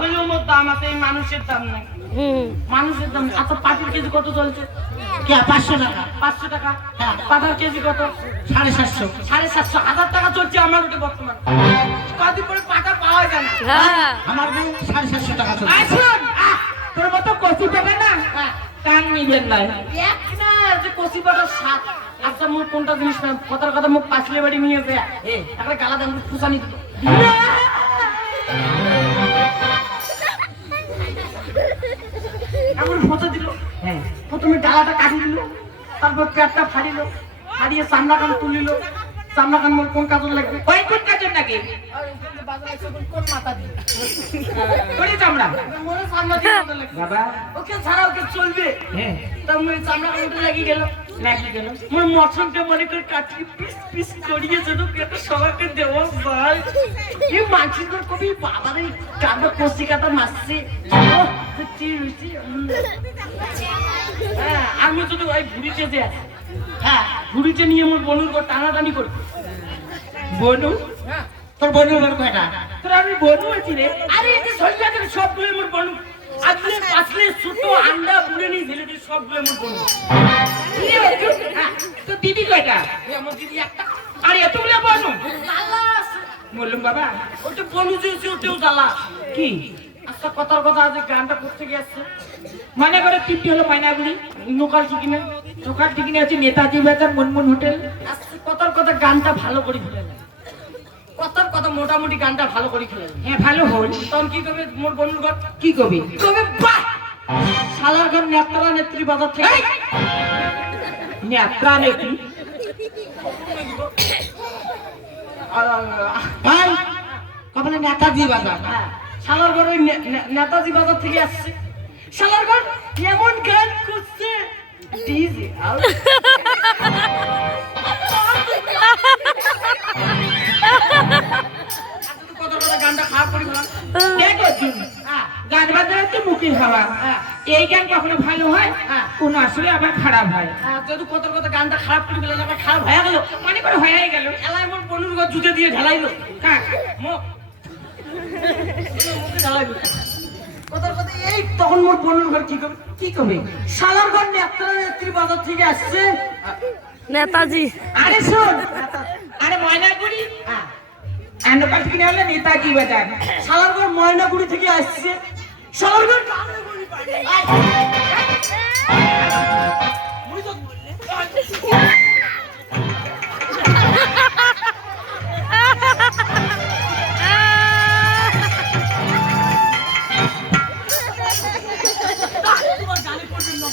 হলেও মোর দাম আছে, এই মানুষের দাম নাই। মানুষের দাম। আচ্ছা পাটির কেজি কত চলছে? 500 টাকা। 500 টাকা। হ্যাঁ। পাটার কেজি কত? 750। 750, 1000 টাকা চলছে আমার ওটা বর্তমান। কদিন পরে পাটা পাওয়া যায় না। আমার ভাই 750 টাকা চলছে। আসুন, তোর মতো কচি পাবে না, টান নিবেন না। এক না যে কচি পাটার স্বাদ। আচ্ছা মুখ কোনটা জিনিস না, কথার কথা মুখ পাছলে বাড়ি নিয়ে যায় একটা গালা দাম ফুসানি দিত। এমন ফটো দিল। হ্যাঁ, প্রথমে ডালাটা কাটি দিল, তারপর পেটটা ফাড়িল, ফাড়িয়ে চামড়া কান তুলিল। চামড়া কান মোর কোন কাজল লাগবে? ওই কোন কাজল লাগে? কোন মাথা দিয়ে তোরে চামড়া মোরে চামড়া দিয়ে কাজল লাগবে। বাবা ওকে ছাড়া ওকে চলবে? হ্যাঁ তা মোর চামড়া কানটা লাগিয়ে গেল। মোর মটনটা মনে করে কাটি পিস পিস করিয়ে যেন পেটে সবাইকে দেওয়া যায়। এই মাছির কবি বাবারে কাঁদা কষি কাটা মারছে। হ্যাঁ, আমি যদি ওই ভুড়িতে যে হ্যাঁ ভুড়িতে নিয়ে মোর বনুর ঘর টানাটানি করি। বনু হ্যাঁ, তোর বোনের ঘর কয়টা? তোর আমি বনু আছি রে। আরে এটা সরিয়া গেলে সবগুলো মোর বনু। আজকে পাছলে ছোট আন্ডা বুড়ে নিয়ে ঢেলে দিয়ে সবগুলো মোর বনু। হ্যাঁ, তোর দিদি কয়টা? এই আমার দিদি একটা আরে এতগুলো বনু জ্বালা আছে। বললাম বাবা ওটা বনু যে ওতেও জ্বালা। কি আচ্ছা কথার কথা আজ গানটা করতে গিয়েছে মনে করে তিনটি হলো মাইনাগুড়ি, নোকাল ঠিকই না। চোখার ঠিকানা আছে নেতাজি বাজার মনমোহন হোটেল। আজকে কথার কথা গানটা ভালো করে খেলে না। কথার কথা মোটামুটি গানটা ভালো করে খেলে না। হ্যাঁ ভালো হল। তখন কি করবে মোর বনুর ঘর? কি কবি? কবে বাহ শালার ঘর নেত্রা নেত্রী বাজার থেকে নেত্রা নাকি? ভাই কপালে নেতাজি বাজার। হ্যাঁ, শালার ঘর ওই নেতাজি বাজার থেকে আসছে। শালার ঘর এমন গান করছে ডিজে গানটা খারাপ করে ফেলাম। দেখো অর্জুন, গান বাজার হচ্ছে মুখের হাওয়া। এই গান কখনো ভালো হয়, কোন আসলে আবার খারাপ হয়। যেহেতু কথার কথা গানটা খারাপ করে ফেলে আবার খারাপ হয়ে গেল। মনে করে হয়ে গেল। এলাই মোর বনুর ঘর জুতে দিয়ে ঢালাইলো। কাক মুখে ঢালাইলো। কথার কথা এই তখন মোর বনুর ঘর কি করবে? কি কবি? শালার ঘর নেত্রা নেত্রী বাজার থেকে আসছে। নেতাজি। আরে শোন, আরে ময়নাগুড়ি আন্ডকাল থেকে হলে নেতাজি বাজার। শালার ঘর ময়নাগুড়ি থেকে আসছে। শালার ঘর তোমার গালি করবেন না।